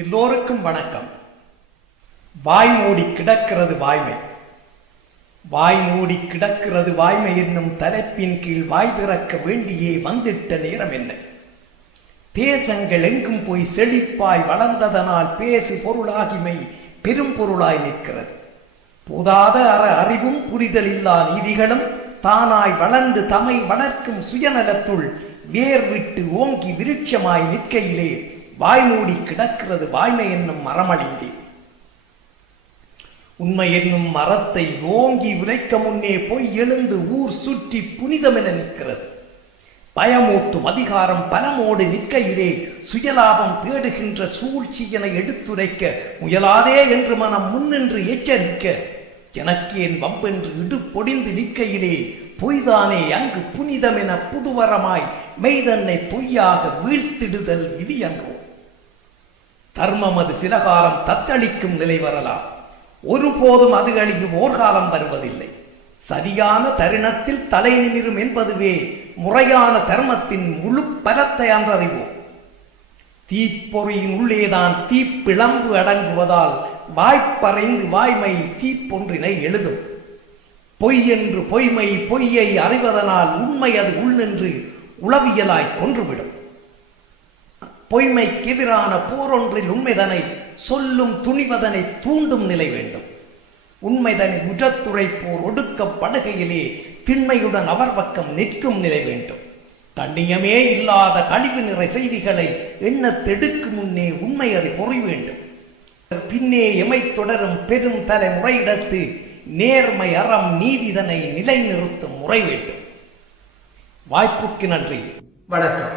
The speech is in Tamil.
எல்லோருக்கும் வணக்கம். வாய் மூடி கிடக்கிறது வாய்மை. வாய் மூடி கிடக்கிறது வாய்மை என்னும் தலைப்பின் கீழ் வாய் திறக்க வேண்டியே வந்துட்ட நேரம் என்ன? தேசங்கள் எங்கும் போய் செழிப்பாய் வளர்ந்ததனால் பேசு பொருளாகிமை பெரும் பொருளாய் நிற்கிறது. போதாத அறிவும் புரிதல் இல்லா நீதிகளும் தானாய் வளர்ந்து தமை வளர்க்கும் சுயநலத்துள் வேர் விட்டு ஓங்கி விருட்சமாய் நிற்கையிலே வாய் மூடி கிடக்கிறது வாய்மை என்னும் மரமழிந்தே. உண்மை என்னும் மரத்தை ஓங்கி உரைக்க முன்னே பொய் எழுந்து ஊர் சுற்றி புனிதமென நிற்கிறது. பயமூட்டும் அதிகாரம் பலமோடு நிற்கையிலே சுயலாபம் தேடுகின்ற சூழ்ச்சியனை எடுத்துரைக்க முயலாதே என்று மனம் முன்னின்று எச்சரிக்க எனக்கேன் வம்பென்று இடுப்பொடிந்து நிற்கையிலே பொய்தானே அங்கு புனிதமென புதுவரமாய் மெய்தன்னை பொய்யாக வீழ்த்திடுதல் விதி என்றோ. தர்மம் அது சில காலம் தத்தளிக்கும் நிலை வரலாம். ஒருபோதும் அது அழியும் ஓர்காலம் வருவதில்லை. சரியான தருணத்தில் தலை நிமிரும் என்பதுவே முறையான தர்மத்தின் முழு பலத்தை அன்றறிவோம். தீப்பொறியின் உள்ளேதான் தீப்பிளம்பு அடங்குவதால் வாய்ப்பறைந்து வாய்மை தீப்பொன்றினை எழுதும். பொய் என்று பொய்மை பொய்யை அறிவதனால் உண்மை அது உள்நின்று உளவியலாய் கொன்றுவிடும். பொய்மைக்கு எதிரான போரொன்றில் உண்மைதனை சொல்லும் துணிவதனை தூண்டும் நிலை வேண்டும். உண்மைதனை உஜத்துரைப்போர் ஒடுக்கப்படுகையிலே திண்மையுடன் அவர் பக்கம் நிற்கும் நிலை வேண்டும். கண்ணியமே இல்லாத கழிவு நிறை செய்திகளை எண்ணத்தெடுக்கு முன்னே உண்மை அறி பொறி வேண்டும். பின்னே எமை தொடரும் பெரும் தலைமுறையிடத்து நேர்மை அறம் நீதிதனை நிலைநிறுத்தும் முறை வேண்டும். வாய்ப்புக்கு நன்றி. வணக்கம்.